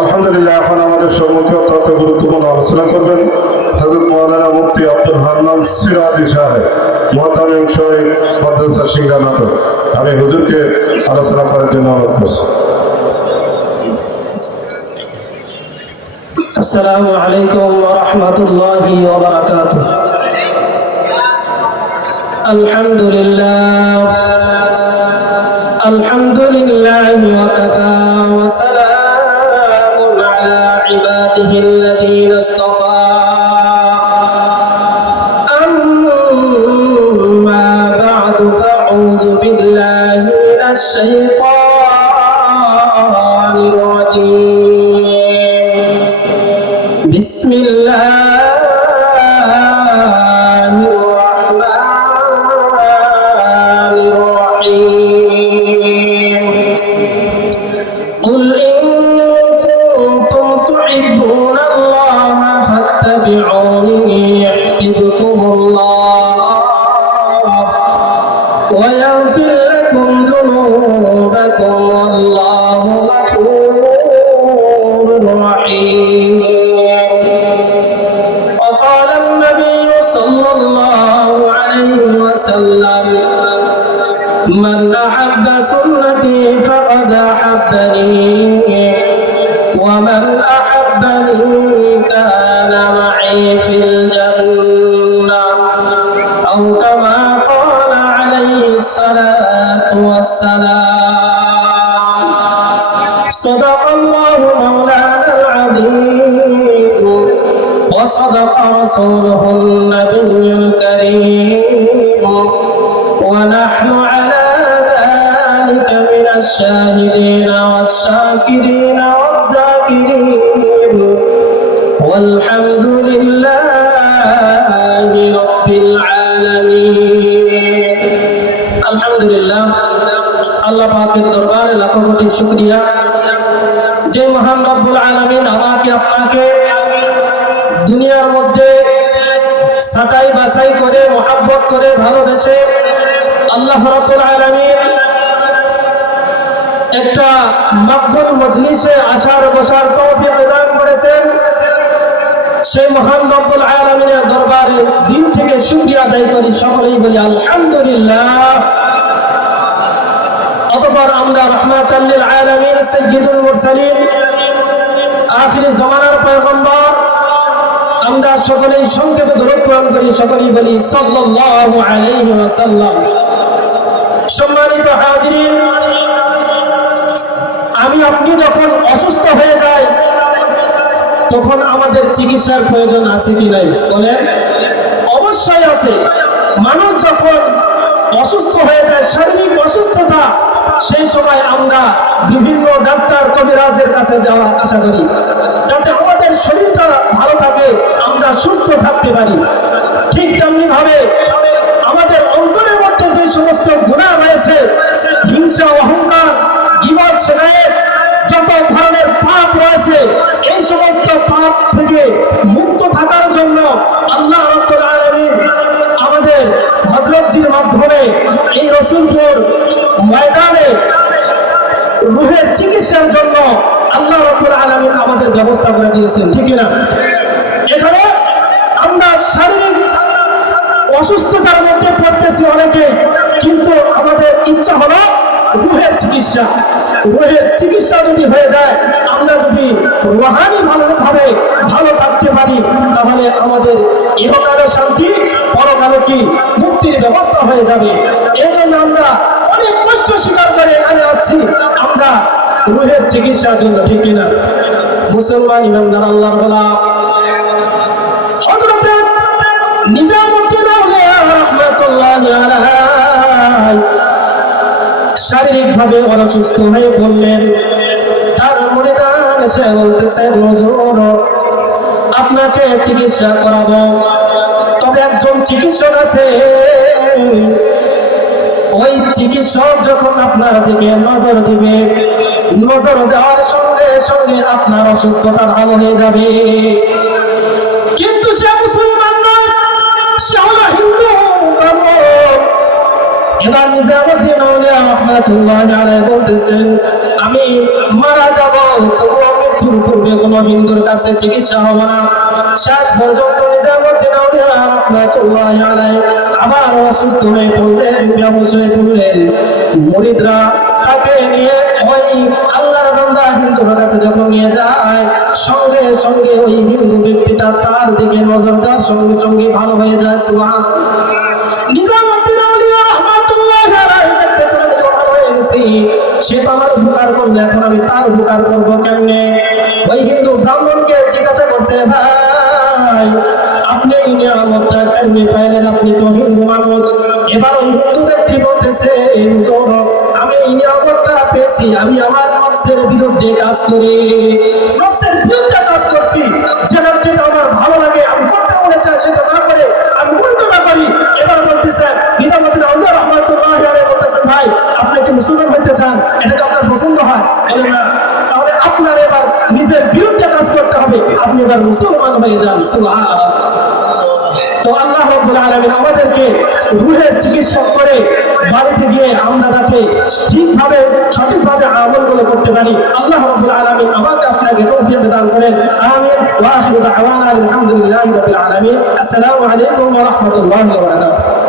আলহামদুলিল্লাহ। এখন আমাদের সম্মুখে অত্যন্ত গুরুত্বপূর্ণ আলোচনা করবেন হযরত মাওলানা মুফতি আব্দুল হান্নান সিরাজি সাহেব, মুহতামিম শহীদ মাদ্রাসা সিংড়া নাটক। আমি হুজুরকে আলোচনা করার জন্য অনুরোধ করছি। আসসালামু আলাইকুম ওয়া রাহমাতুল্লাহি ওয়া বারাকাতুহু। আলহামদুলিল্লাহি ওয়া কাফা ওয়া সালামুন আলা ইবাদিহিল্লাযীনা ইসতাফা। আম্মা বা'দু ফাআউযু বিল্লাহি মিনাশ শাইতানির রাজীম। بسم الله الرحمن الرحيم قل إن كنتم تحبون الله فاتبعوني يحببكم الله ويغفر لكم ذنوبكم والله غفور رحيم من أحب سنتي فقد أحبني ومن أحبني كان معي في الجنة أو كما قال عليه الصلاة والسلام. صدق الله مولانا العظيم وصدق رسوله النبي الكريم ونحن على ذلك من الشاهدين والشاكرين والذاكرين والحمد لله رب العالمين. الحمد لله। আল্লাহ পাকের দরবারে লাখো কোটি শুকরিয়া যে মহান রব্বুল আলামিন আমাকে আপনাকে দুনিয়ার মধ্যে ছাঁটাই বাছাই করে মহব্বত করে ভালোবেসে আল্লাহ রাব্বুল আলামিন একটা মাকবুল মজলিসে আসার বসার তৌফিক দান করেছেন। সেই মহান রব্বুল আলামিনের দরবারে দিল থেকে শুকরিয়া আদায় করি, সকলেই বলি আলহামদুলিল্লাহ। অতঃপর আমরা রাহমাতাল লিল আলামিন সাইয়্যিদুল মুরসালিন আখিরি জামানার পয়গম্বর আমরা সকলেই সংক্ষেপে দরুদ পাঠ করি, সকলেই বলি সাল্লাল্লাহু আলাইহি ওয়াসাল্লাম। সম্মানিত হাজিরিন, আমি আপনি যখন অসুস্থ হয়ে যাই তখন আমাদের চিকিৎসার প্রয়োজন আছে কি নাই বলেন? অবশ্যই আছে। মানুষ যখন অসুস্থ হয়ে যায়, শারীরিক অসুস্থতা, সেই সময় আমরা বিভিন্ন ডাক্তার কবিরাজের কাছে যাওয়া আশা করি যাতে আমাদের শরীরটা ভালো থাকে, আমরা সুস্থ থাকতে পারি। ঠিক তেমনি ভাবে আমাদের অন্তরের মধ্যে যে সমস্ত গুনাহ রয়েছে, হিংসা, অহংকার, গীবত, শিকায়েত, যত ধরনের পাপ রয়েছে, এই সমস্ত পাপ থেকে মুক্ত থাকার জন্য আল্লাহ রাব্বুল আলামিন আমাদের হযরতজির মাধ্যমে এই রসুলপুর ময়দানে রূহের চিকিৎসার জন্য আল্লাহ রাব্বুল আলামিন আমাদের ব্যবস্থা করে দিয়েছেন, ঠিক না? এখানে আমরা শারীরিক অসুস্থতার মধ্যে পড়তেছি অনেকে, কিন্তু আমাদের ইচ্ছা হলো রূহের চিকিৎসা। রূহের চিকিৎসা যদি হয়ে যায়, আমরা যদি রূহানি ভালোভাবে ভালো থাকতে পারি, তাহলে আমাদের ইহকালে শান্তি, পরকালে কি মুক্তির ব্যবস্থা হয়ে যাবে। এই জন্য আমরা অনেক কষ্ট স্বীকার করে এখানে আসছি, আমরা রূহের চিকিৎসার জন্য, ঠিক কিনা? মুসলমান ইমানদার আল্লাহর গোলাম হযরত নিজামুদ্দিন আউলিয়া রাহমাতুল্লাহি আলাইহি শারীরিকভাবে অসুস্থ হয়ে পড়লেন। তার মুরিদান এসে বলতেছে, হুজুর আপনাকে চিকিৎসা করাবো, তবে একজন চিকিৎসক আছে, ওই চিকিৎসক যখন আপনার দিকে নজর দিবে, নজর দেওয়ার সঙ্গে সঙ্গে আপনার অসুস্থতা ভালো হয়ে যাবে। কিন্তু সে মুসলমান নয়, সে হলো হিন্দু। এবার নিজামুদ্দিন আউলিয়া রাহমাতুল্লাহি আলাইহি বলতেছেন, আমি মারা যাব তবুও মৃত্যুর পূর্বে কোনো হিন্দুর কাছে চিকিৎসা হবে না। শেষ পর্যন্ত নিজামুদ্দিন আউলিয়া রাহমাতুল্লাহি আলাইহি আবার অসুস্থ হয়ে পড়লেন, বেহুঁশ হয়ে পড়লেন। মুরিদরা তাকে নিয়ে ওই আল্লাহর বান্দা হিন্দুর কাছে যখন নিয়ে যায়, সঙ্গে সঙ্গে ওই হিন্দু ব্যক্তিটা তার দিকে নজর দেওয়ার সঙ্গে সঙ্গে ভালো হয়ে যায়। সুবহানাল্লাহ। নিজামুদ্দিন আউলিয়া রাহমাতুল্লাহি আলাইহি দেখতেছেন আমি তো ভালো হয়ে গেছি, সে তো আমার উপকার করবে, এখন আমি তার উপকার করবো কেমনে? ওই হিন্দু ব্রাহ্মণকে জিজ্ঞাসা করছে, ভাই আপনি এই নিয়ামতটা কেমনে পাইলেন? আপনি তো হিন্দু মানুষ। এবার ওই হিন্দু ব্যক্তি বলতেছে, হুজুর আমি এই নিয়ামতটা পেয়েছি, আমি আমার নফসের বিরুদ্ধে কাজ করি, নফসের বিরুদ্ধে কাজ করছি, যেটা যেটা আমার ভালো লাগে আমি করতে মনে চাই সেটা না করে আমি উল্টো না করি। এবার বলতেছে নিজামুদ্দিন আউলিয়া রাহমাতুল্লাহি আলাইহি বলতেছেন, ভাই আপনি কি মুসলমান হইতে চান? এটা কি আপনার পছন্দ হয়? বলে না। তাহলে আপনার এবার নিজের বিরুদ্ধে কাজ করতে হবে, আপনি এবার মুসলমান হয়ে যান। সুবহানাল্লাহ। তো আল্লাহ রাব্বুল আলামিন আমাদেরকে রূহের চিকিৎসা করে বাড়িতে গিয়ে আমরা যাতে ঠিকভাবে সঠিকভাবে আমলগুলো করতে পারি, আল্লাহ রাব্বুল আলামিন আমাকে আপনাকে তৌফিক দান করেন। আমিন। ওয়া আখিরু দাওয়ানা আলহামদুলিল্লাহি রাব্বিল আলামিন। আসসালামু আলাইকুম ওয়া রাহমাতুল্লাহি ওয়া বারাকাতুহু।